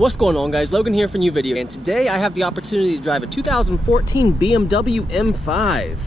What's going on, guys? Logan here for a new video, and today I have the opportunity to drive a 2014 BMW M5.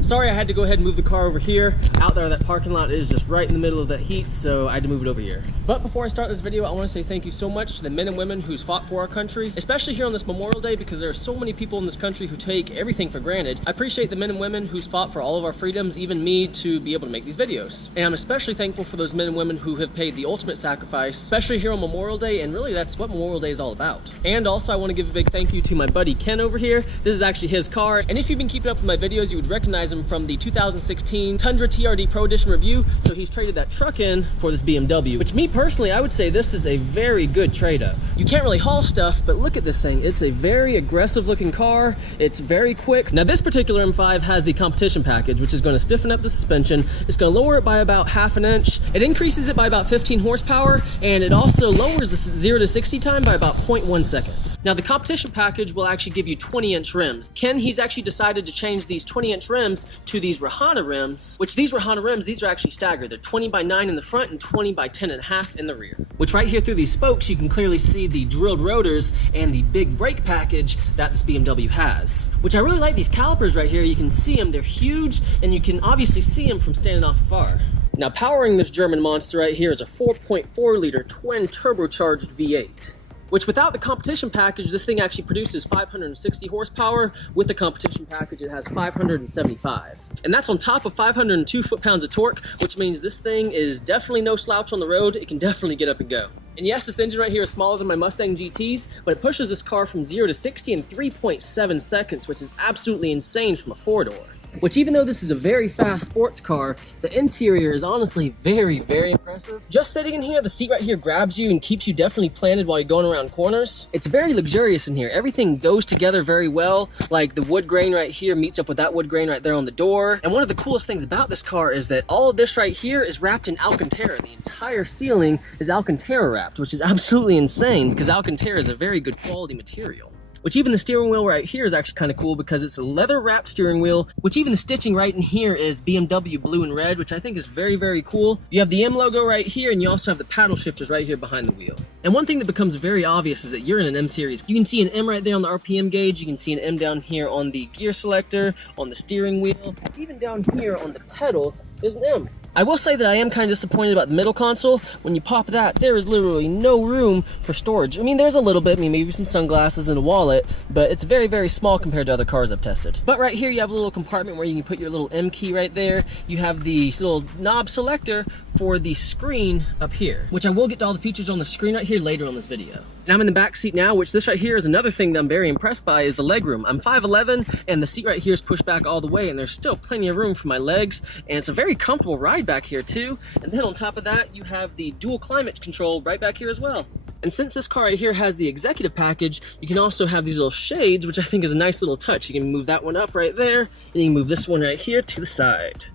Sorry, I had to go ahead and move the car over here. Out there, that parking lot is just right in the middle of that heat, so I had to move it over here. But before I start this video, I want to say thank you so much to the men and women who's fought for our country, especially here on this Memorial Day, because there are so many people in this country who take everything for granted. I appreciate the men and women who's fought for all of our freedoms, even me, to be able to make these videos. And I'm especially thankful for those men and women who have paid the ultimate sacrifice, especially here on Memorial Day, and really that's what Memorial Day is all about. And also I want to give a big thank you to my buddy Ken over here. This is actually his car, and if you've been keeping up with my videos, you would recognize him from the 2016 Tundra TRD Pro Edition review. So he's traded that truck in for this BMW, which me personally, I would say this is a very good trade up. You can't really haul stuff, but look at this thing. It's a very aggressive looking car. It's very quick. Now this particular M5 has the competition package, which is going to stiffen up the suspension. It's going to lower it by about ½ an inch. It increases it by about 15 horsepower, and it also lowers the 0 to 60 time by about 0.1 seconds. Now the competition package will actually give you 20-inch rims. Ken, he's actually decided to change these 20-inch rims to these Rahana rims, which these Rahana rims, these are actually staggered. They're 20x9 in the front and 20x10.5 in the rear. Which right here through these spokes, you can clearly see the drilled rotors and the big brake package that this BMW has. Which I really like these calipers right here. You can see them, they're huge, and you can obviously see them from standing off afar. Now powering this German monster right here is a 4.4 liter twin turbocharged V8. Which without the competition package, this thing actually produces 560 horsepower. With the competition package, it has 575. And that's on top of 502 foot-pounds of torque, which means this thing is definitely no slouch on the road. It can definitely get up and go. And yes, this engine right here is smaller than my Mustang GTs, but it pushes this car from 0 to 60 in 3.7 seconds, which is absolutely insane from a four-door. Which, even though this is a very fast sports car, the interior is honestly very, very impressive. Just sitting in here, the seat right here grabs you and keeps you definitely planted while you're going around corners. It's very luxurious in here. Everything goes together very well. Like the wood grain right here meets up with that wood grain right there on the door. And one of the coolest things about this car is that all of this right here is wrapped in Alcantara. The entire ceiling is Alcantara wrapped, which is absolutely insane because Alcantara is a very good quality material. Which even the steering wheel right here is actually kind of cool because it's a leather wrapped steering wheel, which even the stitching right in here is BMW blue and red, which I think is very, very cool. You have the M logo right here, and you also have the paddle shifters right here behind the wheel. And one thing that becomes very obvious is that you're in an M series. You can see an M right there on the RPM gauge. You can see an M down here on the gear selector, on the steering wheel, even down here on the pedals, there's an M. I will say that I am kind of disappointed about the middle console. When you pop that, there is literally no room for storage. I mean, there's a little bit, maybe some sunglasses and a wallet, but it's very, very small compared to other cars I've tested. But right here, you have a little compartment where you can put your little M key right there. You have the little knob selector for the screen up here, which I will get to all the features on the screen right here later on this video. And I'm in the back seat now, which this right here is another thing that I'm very impressed by is the legroom. I'm 5'11", and the seat right here is pushed back all the way, and there's still plenty of room for my legs, and it's a very comfortable ride back here too. And then on top of that, you have the dual climate control right back here as well. And since this car right here has the executive package, you can also have these little shades, which I think is a nice little touch. You can move that one up right there, and you can move this one right here to the side,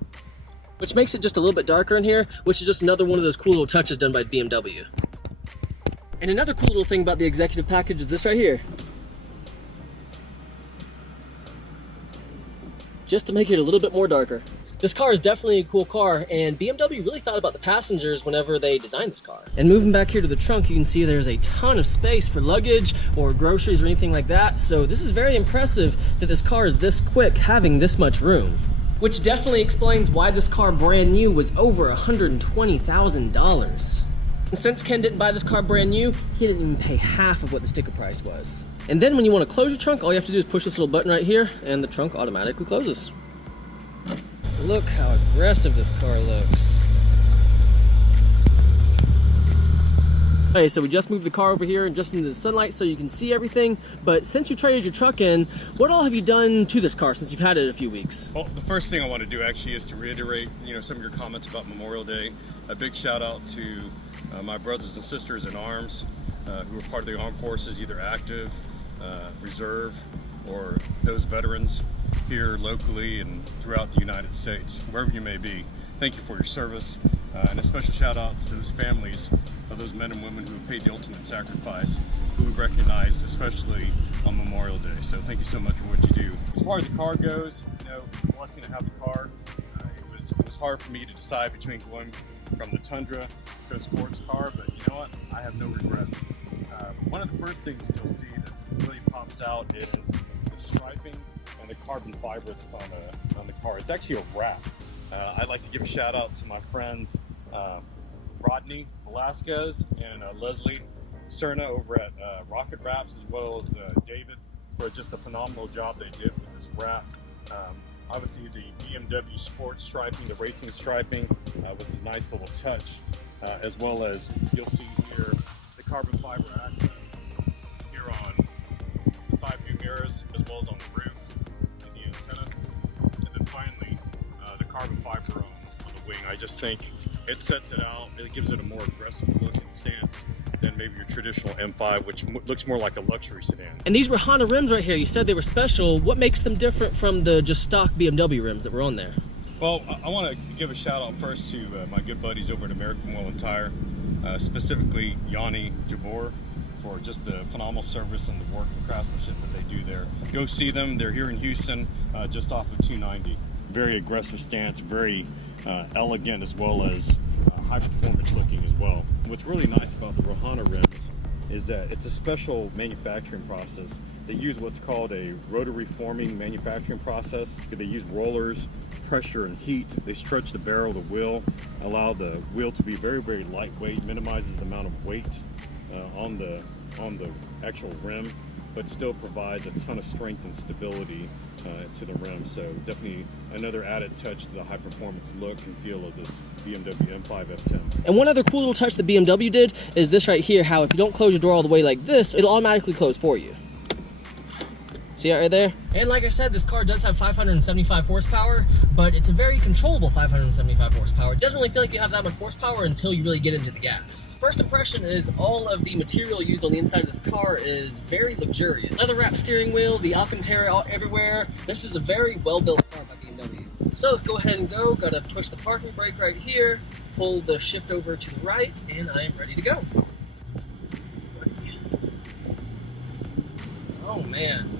which makes it just a little bit darker in here, which is just another one of those cool little touches done by BMW. And another cool little thing about the executive package is this right here. Just to make it a little bit more darker. This car is definitely a cool car, and BMW really thought about the passengers whenever they designed this car. And moving back here to the trunk, you can see there's a ton of space for luggage or groceries or anything like that. So this is very impressive that this car is this quick, having this much room. Which definitely explains why this car brand new was over $120,000. And since Ken didn't buy this car brand new, he didn't even pay half of what the sticker price was. And then when you want to close your trunk, all you have to do is push this little button right here, and the trunk automatically closes. Look how aggressive this car looks. Okay, so we just moved the car over here and just into the sunlight so you can see everything. But since you traded your truck in, what all have you done to this car since you've had it a few weeks? Well, the first thing I want to do actually is to reiterate, some of your comments about Memorial Day. A big shout out to my brothers and sisters in arms who are part of the armed forces, either active, reserve, or those veterans here locally and throughout the United States, wherever you may be. Thank you for your service, and a special shout out to those families of those men and women who have paid the ultimate sacrifice, who we recognize especially on Memorial Day. So thank you so much for what you do. As far as the car goes, blessing to have the car. It was hard for me to decide between going from the Tundra to a sports car, but you know what? I have no regrets. One of the first things you'll see that really pops out is the striping and the carbon fiber that's on the car. It's actually a wrap. I'd like to give a shout out to my friends Rodney Velasquez and Leslie Cerna over at Rocket Wraps, as well as David, for just a phenomenal job they did with this wrap. Obviously the BMW sport striping, the racing striping was a nice little touch, as well as you'll see here the carbon fiber accent here on the side view mirrors, as well as on the roof and the antenna. And then finally the carbon fiber on the wing. I just think it sets it out, it gives it a more aggressive look and stance than maybe your traditional M5, which looks more like a luxury sedan. And these were Honda rims right here. You said they were special. What makes them different from the just stock BMW rims that were on there? Well, I want to give a shout out first to my good buddies over at American Wheel and Tire, specifically Yanni Jabor, for just the phenomenal service and the work and craftsmanship that they do there. Go see them. They're here in Houston, just off of 290. Very aggressive stance, very elegant, as well as high performance looking as well. What's really nice about the Rohana rims is that it's a special manufacturing process. They use what's called a rotary forming manufacturing process. They use rollers, pressure, and heat. They stretch the barrel of the wheel, allow the wheel to be very, very lightweight, minimizes the amount of weight on the actual rim, but still provides a ton of strength and stability to the rim. So definitely another added touch to the high performance look and feel of this BMW M5 F10. And one other cool little touch the BMW did is this right here, how if you don't close your door all the way like this, it'll automatically close for you. See that right there? And like I said, this car does have 575 horsepower, but it's a very controllable 575 horsepower. It doesn't really feel like you have that much horsepower until you really get into the gas. First impression is all of the material used on the inside of this car is very luxurious. Leather wrapped steering wheel, the Alcantara all everywhere. This is a very well-built car by BMW. So let's go ahead and go. Gotta push the parking brake right here, pull the shift over to the right, and I am ready to go. Oh man.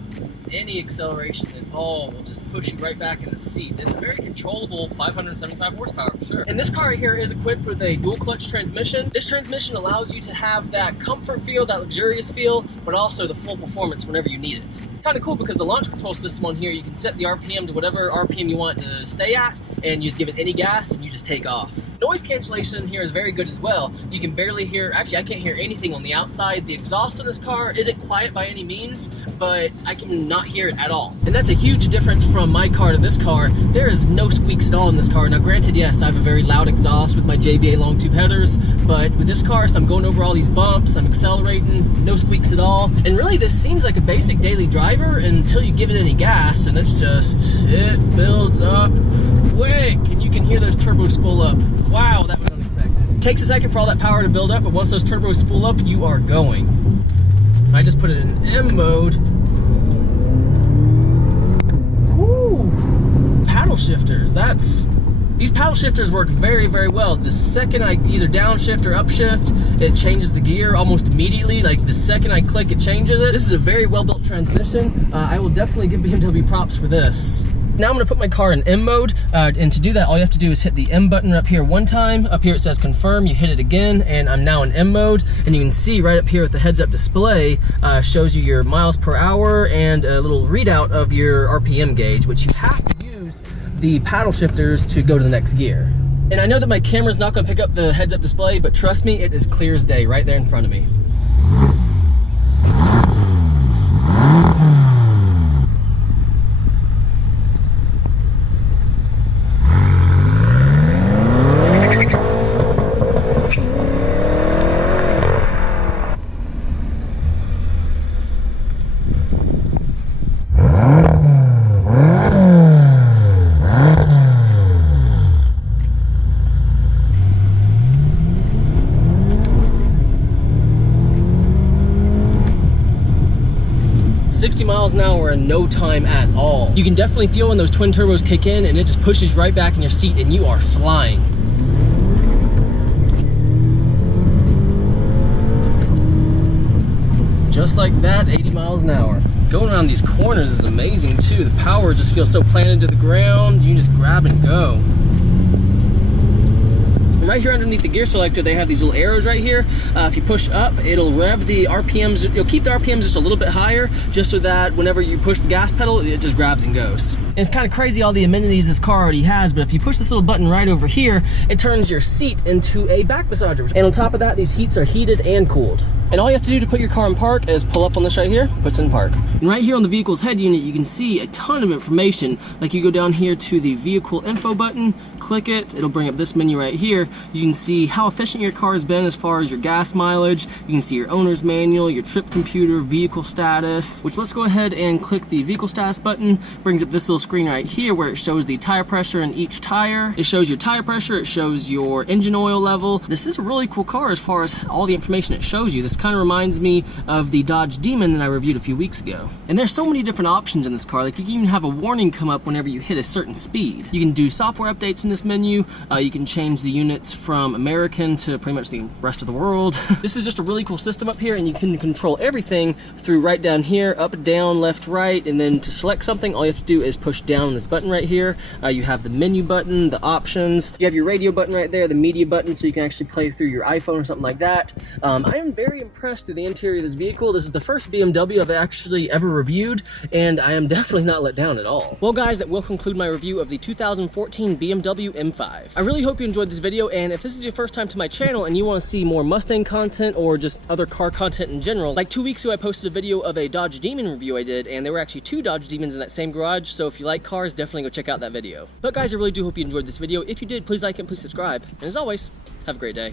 Any acceleration at all will just push you right back in the seat. It's a very controllable 575 horsepower for sure. And this car right here is equipped with a dual clutch transmission. This transmission allows you to have that comfort feel, that luxurious feel, but also the full performance whenever you need it. Kind of cool because the launch control system on here, you can set the RPM to whatever RPM you want to stay at, and you just give it any gas and you just take off. Noise cancellation here is very good as well. You can barely hear, actually I can't hear anything on the outside. The exhaust on this car isn't quiet by any means, but I can not hear it at all. And that's a huge difference from my car to this car. There is no squeaks at all in this car. Now granted, yes, I have a very loud exhaust with my JBA long tube headers, but with this car, so I'm going over all these bumps, I'm accelerating, no squeaks at all. And really this seems like a basic daily driver until you give it any gas, and it's just, it builds up quick, and you can hear those turbos spool up. Wow, that was unexpected. It takes a second for all that power to build up, but once those turbos spool up, you are going. I just put it in M mode. Woo! Paddle shifters, these paddle shifters work very, very well. The second I either downshift or upshift, it changes the gear almost immediately. Like the second I click, it changes it. This is a very well-built transmission. I will definitely give BMW props for this. Now I'm gonna put my car in M mode, and to do that, all you have to do is hit the M button up here one time. Up here it says confirm, you hit it again, and I'm now in M mode. And you can see right up here with the heads-up display, shows you your miles per hour and a little readout of your RPM gauge, which you have to use the paddle shifters to go to the next gear. And I know that my camera's not gonna pick up the heads-up display, but trust me, it is clear as day right there in front of me. Miles an hour in no time at all. You can definitely feel when those twin turbos kick in and it just pushes you right back in your seat and you are flying. Just like that, 80 miles an hour. Going around these corners is amazing too. The power just feels so planted to the ground. You just grab and go. And right here underneath the gear selector, they have these little arrows right here. If you push up, it'll rev the RPMs. You'll keep the RPMs just a little bit higher, just so that whenever you push the gas pedal, it just grabs and goes. And it's kind of crazy all the amenities this car already has, but if you push this little button right over here, it turns your seat into a back massager. And on top of that, these seats are heated and cooled. And all you have to do to put your car in park is pull up on this right here, puts it in park. And right here on the vehicle's head unit, you can see a ton of information. Like you go down here to the vehicle info button, click it, it'll bring up this menu right here. You can see how efficient your car has been as far as your gas mileage. You can see your owner's manual, your trip computer, vehicle status, which let's go ahead and click the vehicle status button. Brings up this little screen right here where it shows the tire pressure in each tire. It shows your tire pressure, it shows your engine oil level. This is a really cool car as far as all the information it shows you. This kind of reminds me of the Dodge Demon that I reviewed a few weeks ago. And there's so many different options in this car. Like you can even have a warning come up whenever you hit a certain speed. You can do software updates in this menu. You can change the units from American to pretty much the rest of the world. This is just a really cool system up here, and you can control everything through right down here, up, down, left, right, and then to select something, all you have to do is push down on this button right here. You have the menu button, the options. You have your radio button right there, the media button, so you can actually play through your iPhone or something like that. I am very impressed with the interior of this vehicle. This is the first BMW I've actually ever reviewed, and I am definitely not let down at all. Well guys, that will conclude my review of the 2014 BMW M5. I really hope you enjoyed this video, and if this is your first time to my channel and you want to see more Mustang content or just other car content in general, like 2 weeks ago I posted a video of a Dodge Demon review I did, and there were actually 2 Dodge Demons in that same garage, so if you like cars, definitely go check out that video. But guys, I really do hope you enjoyed this video. If you did, please like it and please subscribe. And as always, have a great day.